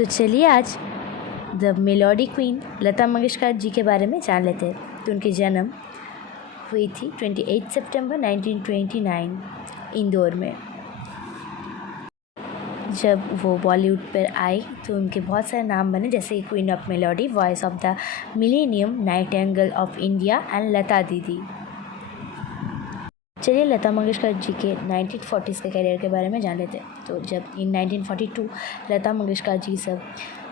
तो चलिए आज the melody queen Lata Mangeshkar ji के बारे में जान लेते हैं। तो उनकी जन्म हुई थी 28 सितंबर 1929 इंदौर में। जब वो बॉलीवुड पर आई तो उनके बहुत सारे नाम बने, जैसे queen of melody, voice of the millennium, nightingale of India and Lata दीदी। चलिए लता मंगेशकर जी के 1940s के करियर के बारे में जान लेते हैं। तो जब इन 1942 लता मंगेशकर जी सब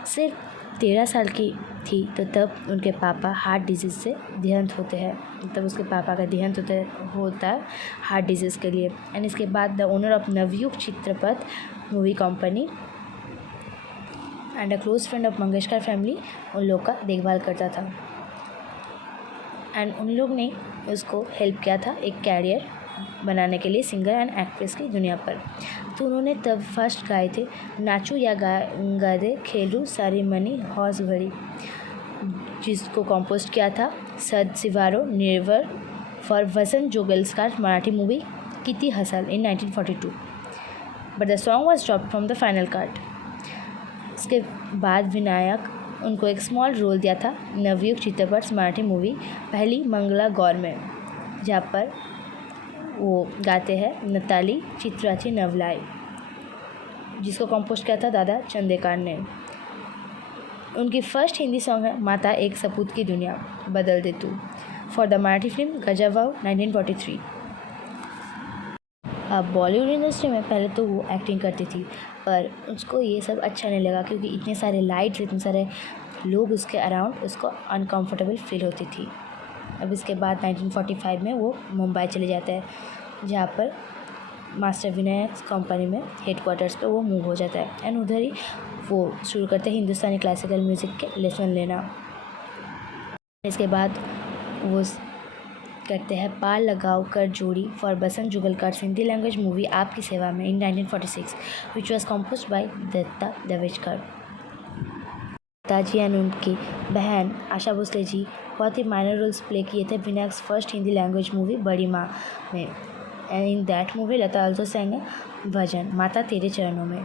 सिर्फ 13 साल की थी तो तब उनके पापा हार्ट डिजीज़ से देहांत होते हैं। तब उसके पापा का देहांत होता है हार्ट डिजीज़ के लिए। एंड इसके बाद द ओनर ऑफ नवयुग चित्रपट movie company and a close friend of Mangeshkar family उन लोग का देखभाल करता था। एंड उन लोग ने उसको हेल्प किया था एक कैरियर बनाने के लिए सिंगर एंड एक्ट्रेस की दुनिया पर। तो उन्होंने तब फर्स्ट गाए थे नाचू या गादे खेलू सारी मनी हौस भरी, जिसको कंपोज किया था सद सिवारो निर्वर फॉर वसंत जोगलस्कर मराठी मूवी किती hustle in 1942, but the song was dropped from the final card. इसके बाद विनायक उनको एक स्मॉल रोल दिया था नवयुग चित्रपट मराठी मूवी पहली मंगला गौर में, जहाँ पर वो गाते हैं नताली चित्राची नवलाई, जिसको कंपोज किया था दादा चंदेकार ने। उनकी फर्स्ट हिंदी सॉन्ग है माता एक सपूत की दुनिया बदल दे तू फॉर द मराठी फिल्म गजवाओ 1943। अब बॉलीवुड इंडस्ट्री में पहले तो वो एक्टिंग करती थी, पर उसको ये सब अच्छा नहीं लगा क्योंकि इतने सारे लाइट्स, इतने सारे लोग उसके अराउंड, उसको अनकंफर्टेबल फील होती थी। अब इसके बाद 1945 में वो मुंबई चले जाते हैं, जहाँ पर मास्टर विनायक कंपनी में हेडक्वार्टर्स पे वो मूव हो जाता है। एंड उधर ही वो शुरू करते हैं हिंदुस्तानी क्लासिकल म्यूज़िक के लेसन लेना। इसके बाद वो करते हैं पार लगाओ कर जोड़ी for Vasant Jugalkar Hindi language movie Aapki Seva Mein in 1946, which was compose by Datta Davechkar. ताजी एंड उनकी बहन आशा भोसले जी बहुत ही माइनर रोल्स प्ले किए थे विनायक्स फर्स्ट हिंदी लैंग्वेज मूवी बड़ी माँ में। And in that movie Lata also sang भजन माता तेरे चरणों में।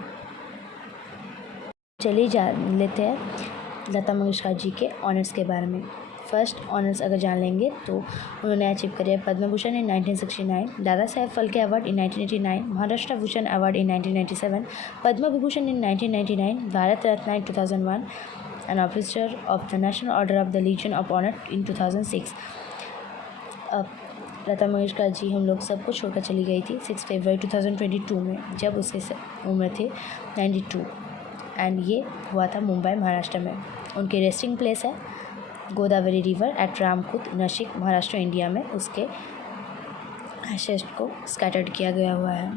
चलिए जान लेते हैं लता मंगेशकर जी के ऑनर्स के बारे में। फर्स्ट ऑनर्स अगर जान लेंगे तो उन्होंने अचीव करिए Padma Bhushan in 1969, Dada Saheb Phalke award in 1989, Maharashtra Bhushan award in 1997, Padma Vibhushan in 1999, Bharat Ratna in 2001 and Officer of the National Order of the Legion of Honour in 2006। अब लता मंगेशकर जी हम लोग सबको छोड़कर चली गई थी 6 फरवरी 2022 में, जब उसके उम्र थे 92। एंड ये हुआ था मुंबई महाराष्ट्र में। उनकी रेस्टिंग प्लेस है Godavari river at Ramkund Nashik Maharashtra India में। उसके एशेस को स्कैटर्ड किया गया हुआ है।